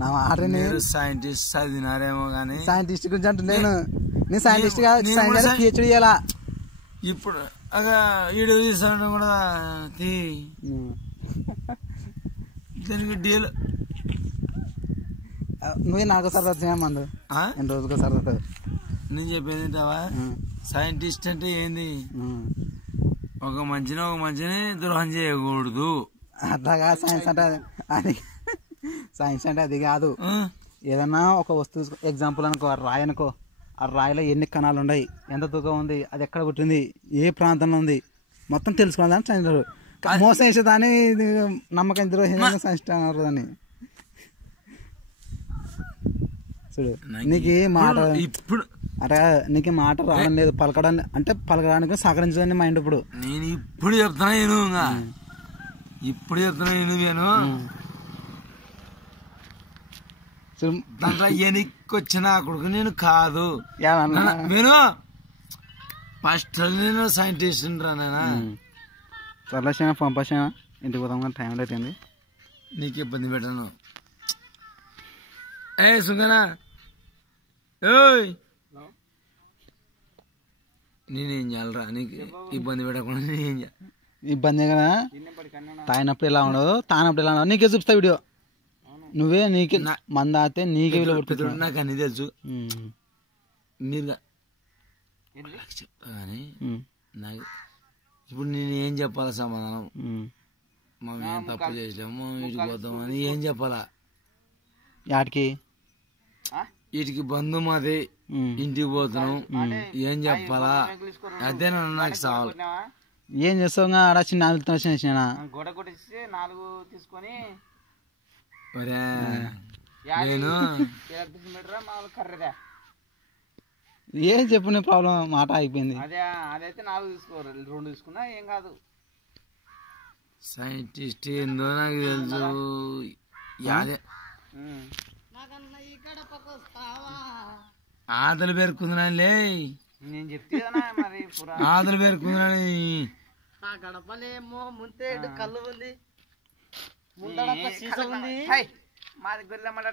నా మాట సైంటిస్ట్ చదివినారేమో కానీ సైంటిస్ట్ గురించి అంటే నేను సైంటిస్ట్ పిహెచ్డి చేయాలా ఇప్పుడు వీడియో తీసాను కూడా దీనికి డీల్ నువ్వే నాకు సరదా చేయమందు ఎన్ని రోజులకు సరదా నేను చెప్పేది సైంటిస్ట్ అంటే ఏంది ఒక మంచిని ద్రోహం చేయకూడదు అట్లాగా సైన్స్ అంటే అది సైన్స్ అంటే అది కాదు ఏదన్నా ఒక వస్తువు ఎగ్జాంపుల్ అనుకో రాయి అనుకో ఆ రాయిలో ఎన్ని కణాలు ఉన్నాయి ఎంత తూకం ఉంది అది ఎక్కడ పుట్టింది ఏ ప్రాంతంలో ఉంది మొత్తం తెలుసుకోవాలి సైన్స్ మోసం వేసేదాన్ని నమ్మకం ద్రోహం సైన్స్ అన్నారు దాన్ని చూడు నీకు మాట ఇప్పుడు అట్లా నీకు మాట రావడం లేదు పలకడానికి అంటే పలకడానికి సహకరించదని మైండ్ ఇప్పుడు నేను ఇప్పుడు చెప్తున్నా నేను దాంట్లో ఎనికొచ్చిన కొడుకు నేను కాదు నేను ఫస్ట్ నేను సైంటిస్ట్ రానా సర్లేసినా పంపేసినా ఇంటికి పోతాం కానీ టైం అయిపోయింది నీకు ఇబ్బంది పెట్టను సుగనా ఏయ్ నేనేం చేయాలరా నీకు ఇబ్బంది పెట్టకుండా నేనేం చేయాలి ఇబ్బంది కదా తాగినప్పుడు ఎలా ఉండదు తాగినప్పుడు ఎలా ఉండదు నీకే చూపిస్తా వీడియో నువ్వే నీకే మంద అయితే నీకే విలువ నాకు అన్ని తెలుసు మీరుగా చెప్తా కానీ నాకు ఇప్పుడు నేను ఏం చెప్పాలా సమాధానం మేము ఏం తప్పు చేసాము ఇటుకి పోతామని ఏం చెప్పాలా యాటికి వీటికి బంధు మాది ఇంటికి పోతున్నాం ఏం చెప్పాలా అదే నాకు సవాల్ ఏం చేస్తావు ఆడ చిన్న గొడ కొట్టేసి 4 తీసుకొని నేను కర్రదా ఏం చెప్పు నీ ప్రాబ్లం మాట అయిపోయింది అదైతే 4 తీసుకోరు 2 తీసుకున్నా ఏం కాదు సైంటిస్ట్ ఏందో నాకు తెలుసు ఆదలు పేరుకుందినాలే నేను చెప్తే మరి ఆదలు పేరుకుందినాని గడపలేమో ముంతేడు కళ్ళు ఉంది ముందడ ఉంది మాది గొర్రె మాట